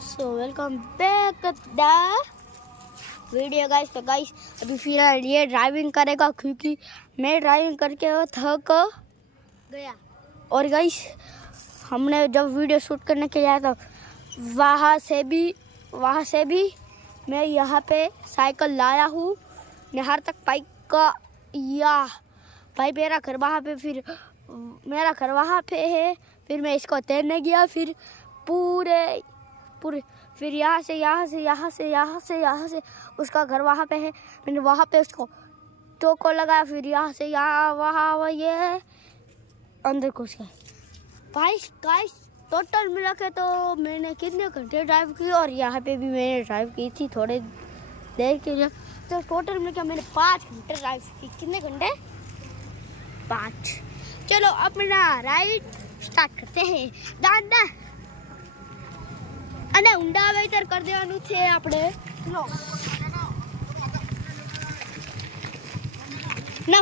So welcome back the video guys. तो guys अभी फिलहाल ये ड्राइविंग करेगा क्योंकि मैं ड्राइविंग करके थक गया। और गाइस हमने जब वीडियो शूट करने के लिए आया था वहाँ से भी मैं यहाँ पे साइकिल लाया हूँ निहार तक बाइक का। या भाई मेरा घर वहाँ पे है। फिर मैं इसको तैरने गया, फिर पूरे फिर यहाँ से उसका घर वहाँ पे है। मैंने वहाँ पे उसको टोको लगाया, फिर यहाँ से यहाँ वहाँ ये है अंदर घुस गए। गाइस टोटल मिला के तो मैंने कितने घंटे ड्राइव की, और यहाँ पे भी मैंने ड्राइव की थी थोड़े देर के लिए। तो टोटल मिला के मैंने 5 घंटे ड्राइव की। कितने घंटे? 5। चलो अपना राइड स्टार्ट करते हैं। दादा અને ઊંડા વેતર કરી દેવાનું છે આપણે। લો ના